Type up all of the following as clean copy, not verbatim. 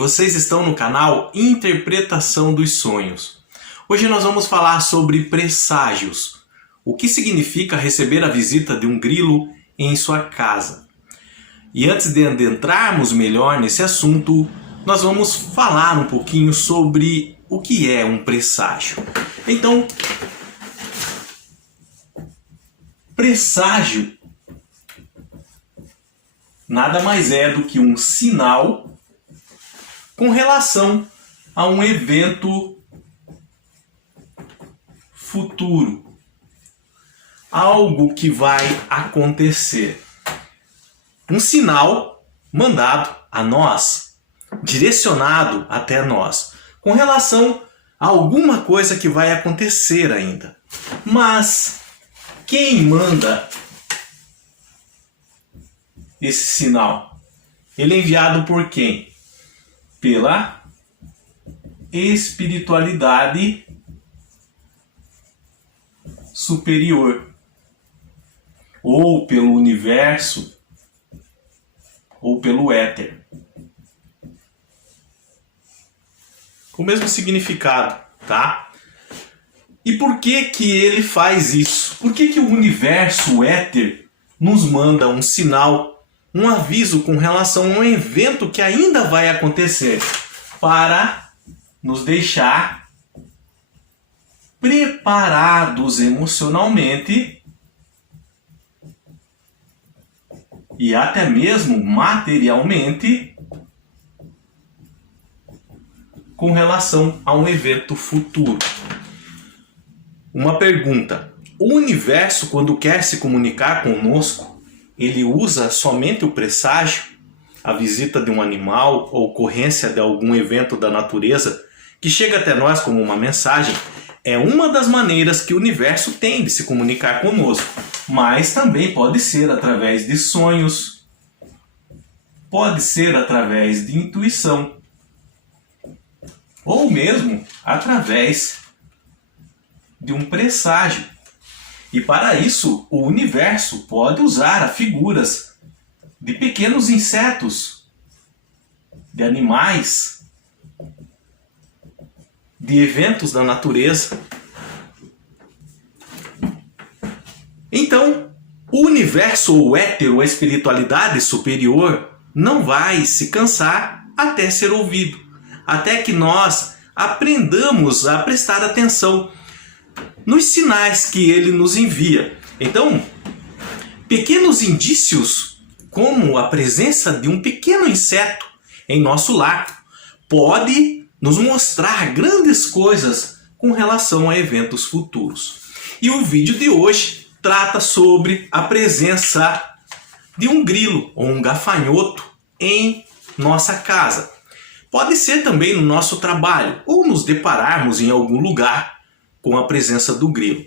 Vocês estão no canal Interpretação dos Sonhos. Hoje nós vamos falar sobre presságios. O que significa receber a visita de um grilo em sua casa. E antes de adentrarmos melhor nesse assunto, nós vamos falar um pouquinho sobre o que é um presságio. Então, presságio nada mais é do que um sinal com relação a um evento futuro. Algo que vai acontecer. Um sinal mandado a nós, direcionado até nós, com relação a alguma coisa que vai acontecer ainda. Mas quem manda esse sinal? Ele é enviado por quem? Pela espiritualidade superior, ou pelo universo, ou pelo éter. O mesmo significado, tá? E por que que ele faz isso? Por que que o universo, o éter, nos manda um sinal, um aviso com relação a um evento que ainda vai acontecer, para nos deixar preparados emocionalmente e até mesmo materialmente com relação a um evento futuro. Uma pergunta: o universo, quando quer se comunicar conosco, ele usa somente o presságio, a visita de um animal ou ocorrência de algum evento da natureza que chega até nós como uma mensagem? É uma das maneiras que o universo tem de se comunicar conosco, mas também pode ser através de sonhos, pode ser através de intuição, ou mesmo através de um presságio. E para isso, o universo pode usar figuras de pequenos insetos, de animais, de eventos da natureza. Então, o universo, ou o éter, ou a espiritualidade superior, não vai se cansar até ser ouvido, até que nós aprendamos a prestar atenção nos sinais que ele nos envia. Então, pequenos indícios, como a presença de um pequeno inseto em nosso lar, pode nos mostrar grandes coisas com relação a eventos futuros. E o vídeo de hoje trata sobre a presença de um grilo ou um gafanhoto em nossa casa. Pode ser também no nosso trabalho, ou nos depararmos em algum lugar com a presença do grilo.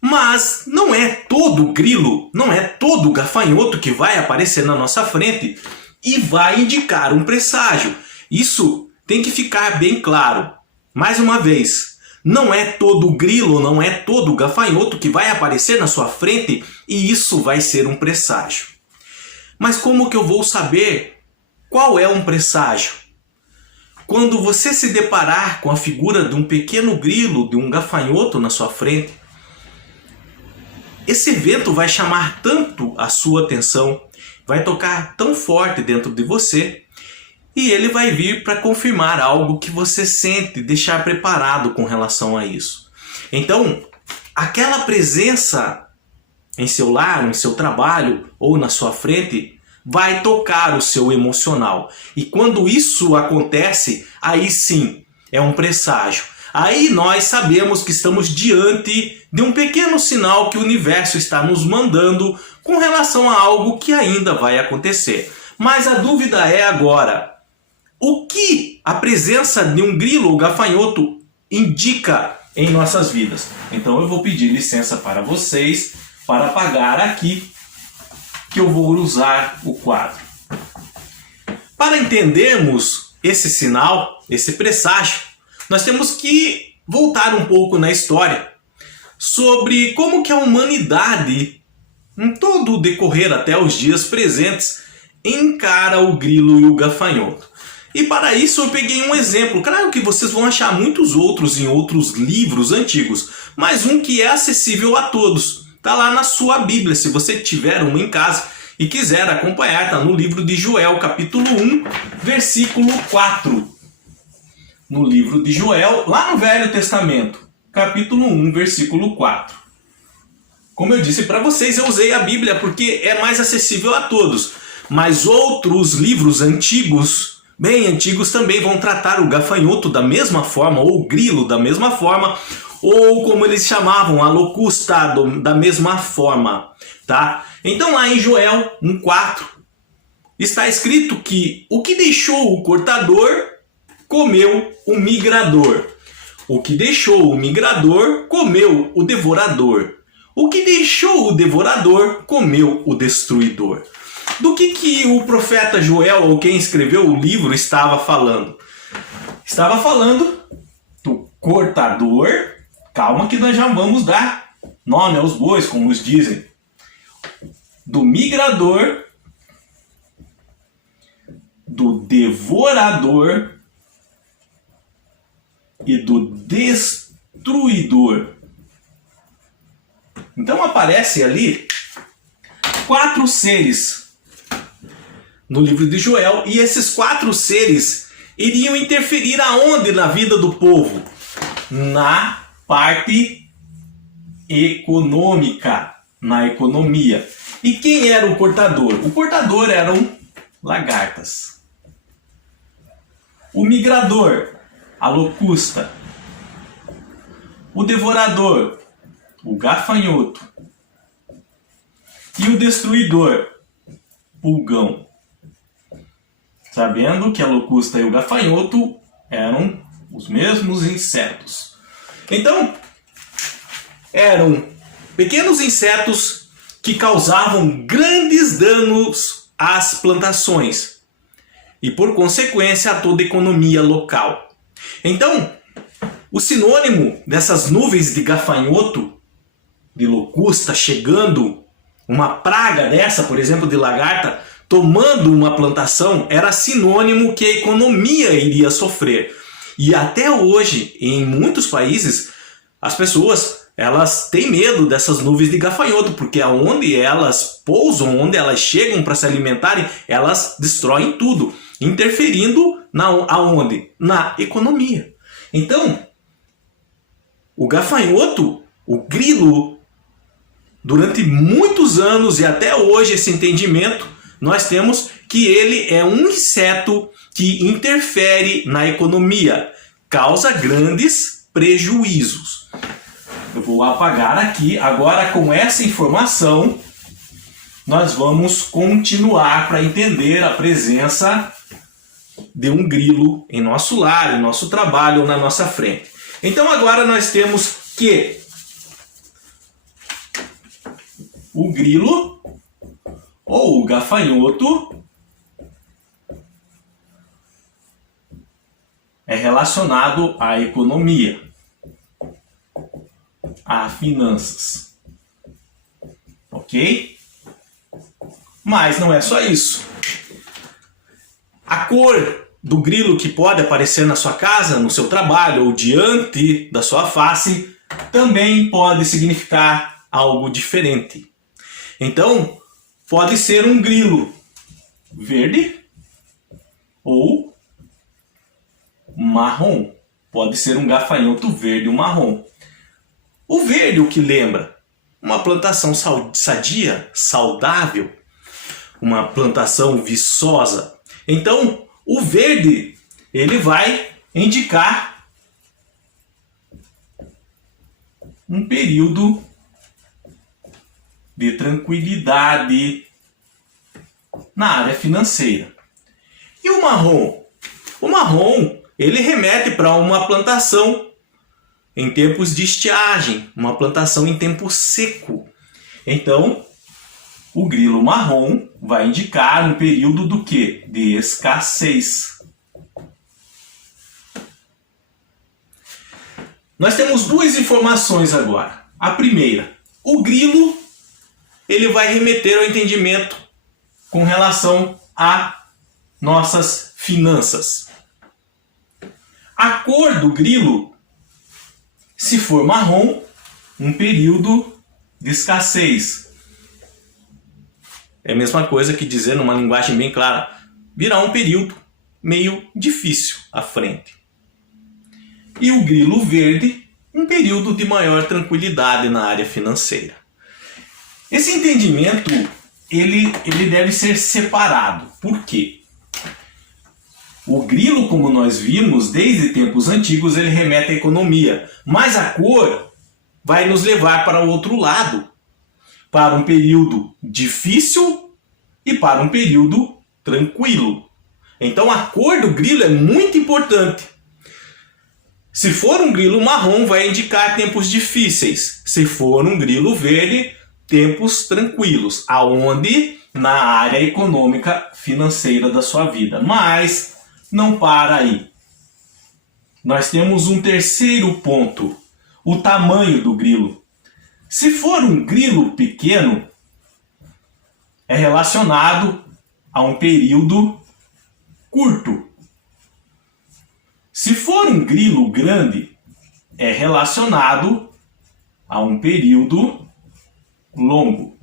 Mas não é todo grilo, não é todo gafanhoto que vai aparecer na nossa frente e vai indicar um presságio. Isso tem que ficar bem claro. Mais uma vez, não é todo grilo, não é todo gafanhoto que vai aparecer na sua frente e isso vai ser um presságio. Mas como que eu vou saber qual é um presságio? Quando você se deparar com a figura de um pequeno grilo, de um gafanhoto na sua frente, esse evento vai chamar tanto a sua atenção, vai tocar tão forte dentro de você, e ele vai vir para confirmar algo que você sente, deixar preparado com relação a isso. Então, aquela presença em seu lar, em seu trabalho ou na sua frente, vai tocar o seu emocional. E quando isso acontece, aí sim é um presságio. Aí nós sabemos que estamos diante de um pequeno sinal que o universo está nos mandando com relação a algo que ainda vai acontecer. Mas a dúvida é agora: o que a presença de um grilo ou gafanhoto indica em nossas vidas? Então eu vou pedir licença para vocês para apagar aqui, que eu vou usar o quadro. Para entendermos esse sinal, esse presságio, nós temos que voltar um pouco na história sobre como que a humanidade, em todo o decorrer até os dias presentes, encara o grilo e o gafanhoto. E para isso eu peguei um exemplo. Claro que vocês vão achar muitos outros em outros livros antigos, mas um que é acessível a todos. Está lá na sua Bíblia, se você tiver uma em casa e quiser acompanhar, está no livro de Joel, capítulo 1, versículo 4. No livro de Joel, lá no Velho Testamento, capítulo 1, versículo 4. Como eu disse para vocês, eu usei a Bíblia porque é mais acessível a todos. Mas outros livros antigos, bem antigos, também vão tratar o gafanhoto da mesma forma, ou o grilo da mesma forma, ou como eles chamavam, a locusta da mesma forma, tá? Então lá em Joel 1,4 está escrito que o que deixou o cortador comeu o migrador. O que deixou o migrador comeu o devorador. O que deixou o devorador comeu o destruidor. Do que o profeta Joel, ou quem escreveu o livro, estava falando? Estava falando do cortador. Calma que nós já vamos dar nome aos bois, como nos dizem. Do migrador, do devorador e do destruidor. Então aparece ali 4 seres no livro de Joel, e esses 4 seres iriam interferir aonde na vida do povo? Na parte econômica, na economia. E quem era o cortador? O cortador eram lagartas. O migrador, a locusta. O devorador, o gafanhoto. E o destruidor, pulgão. Sabendo que a locusta e o gafanhoto eram os mesmos insetos. Então, eram pequenos insetos que causavam grandes danos às plantações e, por consequência, a toda a economia local. Então, o sinônimo dessas nuvens de gafanhoto, de locusta, chegando, uma praga dessa, por exemplo, de lagarta, tomando uma plantação, era sinônimo que a economia iria sofrer. E até hoje, em muitos países, as pessoas elas têm medo dessas nuvens de gafanhoto, porque aonde elas pousam, onde elas chegam para se alimentarem, elas destroem tudo, interferindo aonde? Na economia. Então, o gafanhoto, o grilo, durante muitos anos e até hoje esse entendimento, nós temos que ele é um inseto que interfere na economia, causa grandes prejuízos. Eu vou apagar aqui. Agora, com essa informação, nós vamos continuar para entender a presença de um grilo em nosso lar, em nosso trabalho ou na nossa frente. Então, agora nós temos que o grilo ou o gafanhoto é relacionado à economia, a finanças. Ok? Mas não é só isso. A cor do grilo que pode aparecer na sua casa, no seu trabalho ou diante da sua face, também pode significar algo diferente. Então, pode ser um grilo verde ou marrom. Pode ser um gafanhoto verde ou marrom. O verde, o que lembra? Uma plantação sadia, saudável, uma plantação viçosa. Então, o verde, ele vai indicar um período de tranquilidade na área financeira. E o marrom? O marrom, ele remete para uma plantação em tempos de estiagem, uma plantação em tempo seco. Então, o grilo marrom vai indicar um período do quê? De escassez. Nós temos 2 informações agora. A primeira, o grilo, ele vai remeter ao entendimento com relação a nossas finanças. A cor do grilo, se for marrom, um período de escassez. É a mesma coisa que dizer, numa linguagem bem clara, virá um período meio difícil à frente. E o grilo verde, um período de maior tranquilidade na área financeira. Esse entendimento, ele deve ser separado. Por quê? O grilo, como nós vimos, desde tempos antigos, ele remete à economia. Mas a cor vai nos levar para o outro lado, para um período difícil e para um período tranquilo. Então a cor do grilo é muito importante. Se for um grilo marrom, vai indicar tempos difíceis. Se for um grilo verde, tempos tranquilos, aonde na área econômica financeira da sua vida. Mas não para aí. Nós temos um terceiro ponto, o tamanho do grilo. Se for um grilo pequeno, é relacionado a um período curto. Se for um grilo grande, é relacionado a um período longo.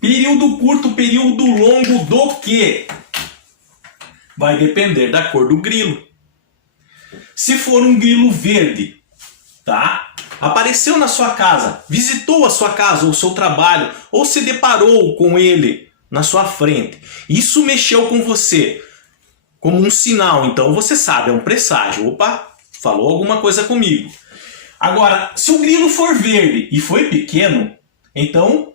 Período curto, período longo do quê? Vai depender da cor do grilo. Se for um grilo verde, tá? Apareceu na sua casa, visitou a sua casa ou o seu trabalho, ou se deparou com ele na sua frente. Isso mexeu com você como um sinal, então você sabe, é um presságio. Opa, falou alguma coisa comigo. Agora, se o grilo for verde e foi pequeno, então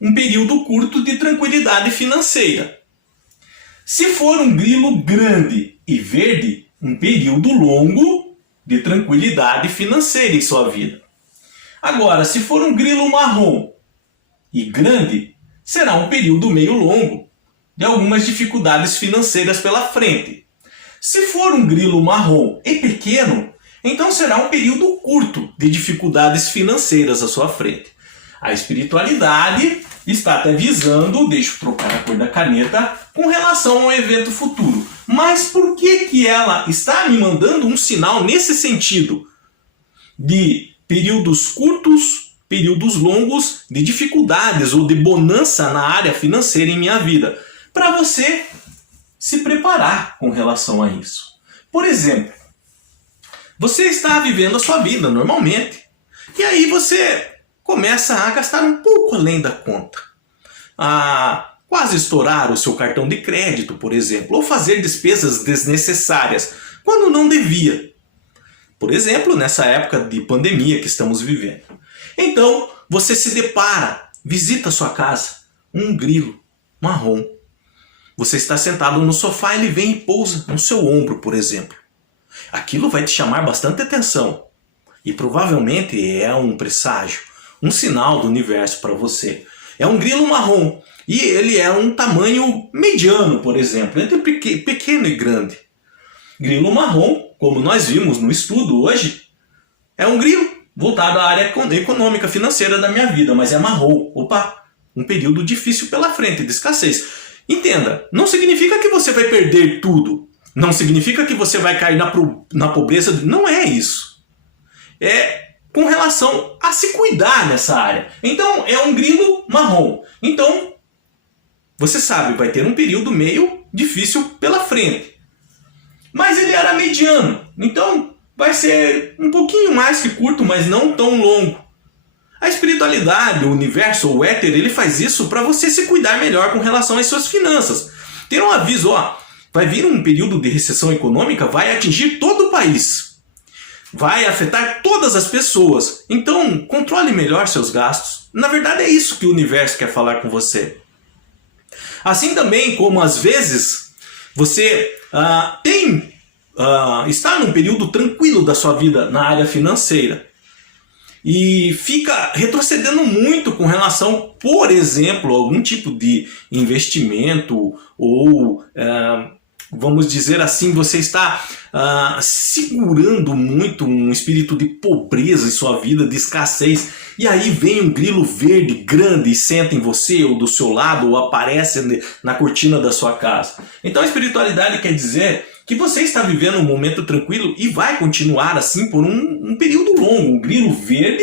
um período curto de tranquilidade financeira. Se for um grilo grande e verde, um período longo de tranquilidade financeira em sua vida. Agora, se for um grilo marrom e grande, será um período meio longo de algumas dificuldades financeiras pela frente. Se for um grilo marrom e pequeno, então será um período curto de dificuldades financeiras à sua frente. A espiritualidade está até visando, deixa eu trocar a cor da caneta, com relação ao evento futuro. Mas por que ela está me mandando um sinal nesse sentido? De períodos curtos, períodos longos, de dificuldades ou de bonança na área financeira em minha vida. Para você se preparar com relação a isso. Por exemplo, você está vivendo a sua vida normalmente. E aí você começa a gastar um pouco além da conta. A quase estourar o seu cartão de crédito, por exemplo, ou fazer despesas desnecessárias, quando não devia. Por exemplo, nessa época de pandemia que estamos vivendo. Então, você se depara, visita a sua casa, um grilo marrom. Você está sentado no sofá, ele vem e pousa no seu ombro, por exemplo. Aquilo vai te chamar bastante atenção. E provavelmente é um presságio, um sinal do universo para você. É um grilo marrom e ele é um tamanho mediano, por exemplo, entre pequeno e grande. Grilo marrom, como nós vimos no estudo hoje, é um grilo voltado à área econômica, financeira da minha vida, mas é marrom. Opa, um período difícil pela frente, de escassez. Entenda, não significa que você vai perder tudo. Não significa que você vai cair na pobreza. Não é isso. É com relação a se cuidar nessa área. Então, é um grilo marrom. Então, você sabe, vai ter um período meio difícil pela frente. Mas ele era mediano. Então, vai ser um pouquinho mais que curto, mas não tão longo. A espiritualidade, o universo, o éter, ele faz isso para você se cuidar melhor com relação às suas finanças. Ter um aviso, ó, vai vir um período de recessão econômica, vai atingir todo o país. Vai afetar todas as pessoas. Então, controle melhor seus gastos. Na verdade, é isso que o universo quer falar com você. Assim também como às vezes você está num período tranquilo da sua vida na área financeira e fica retrocedendo muito com relação, por exemplo, a algum tipo de investimento ou, vamos dizer assim, você está segurando muito um espírito de pobreza em sua vida, de escassez. e aí vem um grilo verde grande e senta em você ou do seu lado ou aparece na cortina da sua casa. Então a espiritualidade quer dizer que você está vivendo um momento tranquilo e vai continuar assim por um período longo. Um grilo verde,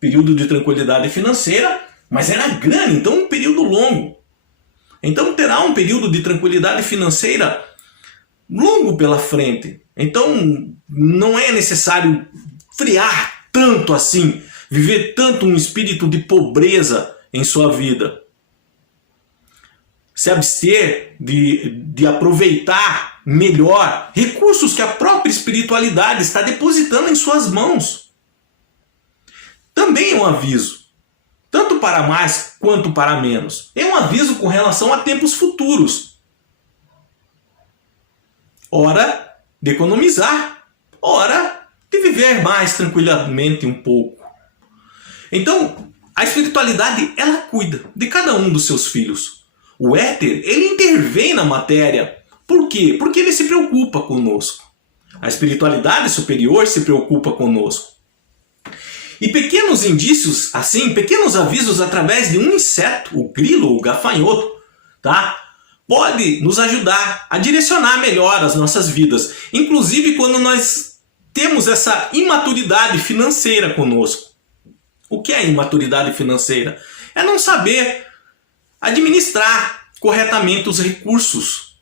período de tranquilidade financeira, mas era grande, então um período longo. Então terá um período de tranquilidade financeira longo pela frente. Então não é necessário friar tanto assim, viver tanto um espírito de pobreza em sua vida. Se abster de aproveitar melhor recursos que a própria espiritualidade está depositando em suas mãos. Também é um aviso, tanto para mais quanto para menos. É um aviso com relação a tempos futuros. Hora de economizar, hora de viver mais tranquilamente um pouco. Então, a espiritualidade, ela cuida de cada um dos seus filhos. O éter, ele intervém na matéria. Por quê? Porque ele se preocupa conosco. A espiritualidade superior se preocupa conosco. E pequenos indícios, assim, pequenos avisos através de um inseto, o grilo ou o gafanhoto, tá? Pode nos ajudar a direcionar melhor as nossas vidas. Inclusive quando nós temos essa imaturidade financeira conosco. O que é imaturidade financeira? É não saber administrar corretamente os recursos.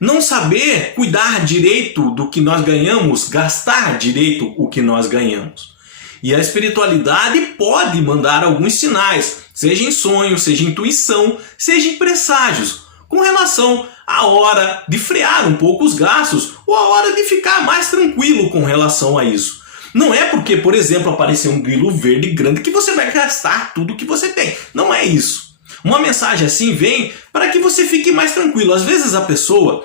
Não saber cuidar direito do que nós ganhamos, gastar direito o que nós ganhamos. E a espiritualidade pode mandar alguns sinais, seja em sonho, seja em intuição, seja em presságios, com relação à hora de frear um pouco os gastos ou à hora de ficar mais tranquilo com relação a isso. Não é porque, por exemplo, apareceu um grilo verde grande que você vai gastar tudo que você tem. Não é isso. Uma mensagem assim vem para que você fique mais tranquilo. Às vezes a pessoa,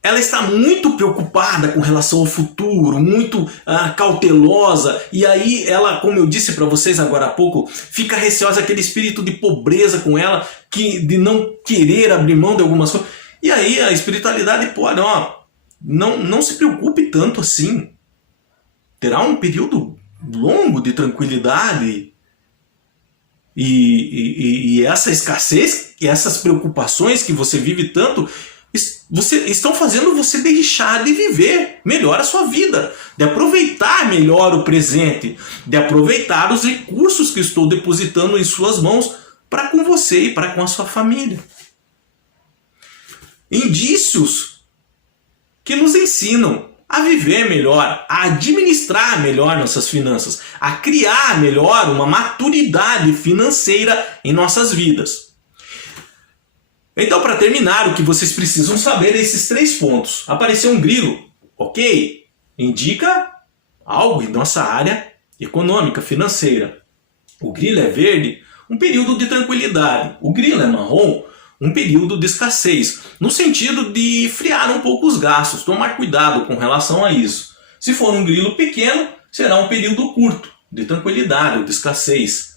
ela está muito preocupada com relação ao futuro, muito cautelosa, e aí ela, como eu disse para vocês agora há pouco, fica receosa, aquele espírito de pobreza com ela, de não querer abrir mão de algumas coisas. E aí a espiritualidade pode, não se preocupe tanto assim. Terá um período longo de tranquilidade. E essa escassez e essas preocupações que você vive tanto estão fazendo você deixar de viver melhor a sua vida, de aproveitar melhor o presente, de aproveitar os recursos que estou depositando em suas mãos para com você e para com a sua família. Indícios que nos ensinam a viver melhor, a administrar melhor nossas finanças, a criar melhor uma maturidade financeira em nossas vidas. Então, para terminar, o que vocês precisam saber é esses 3 pontos. Apareceu um grilo, ok? Indica algo em nossa área econômica, financeira. O grilo é verde, um período de tranquilidade. O grilo é marrom, um período de escassez, no sentido de friar um pouco os gastos, tomar cuidado com relação a isso. Se for um grilo pequeno, será um período curto, de tranquilidade ou de escassez.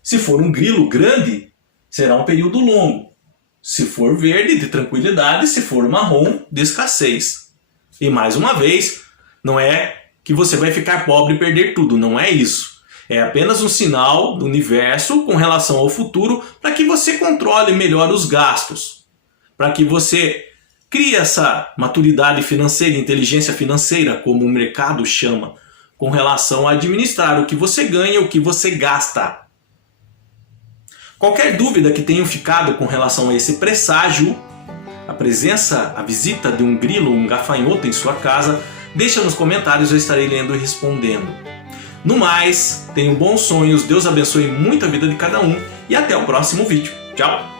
Se for um grilo grande, será um período longo. Se for verde, de tranquilidade, se for marrom, de escassez. E mais uma vez, não é que você vai ficar pobre e perder tudo, não é isso. É apenas um sinal do universo com relação ao futuro para que você controle melhor os gastos. Para que você crie essa maturidade financeira, inteligência financeira, como o mercado chama, com relação a administrar o que você ganha e o que você gasta. Qualquer dúvida que tenham ficado com relação a esse presságio, a presença, a visita de um grilo ou um gafanhoto em sua casa, deixa nos comentários, eu estarei lendo e respondendo. No mais, tenham bons sonhos, Deus abençoe muito a vida de cada um e até o próximo vídeo. Tchau!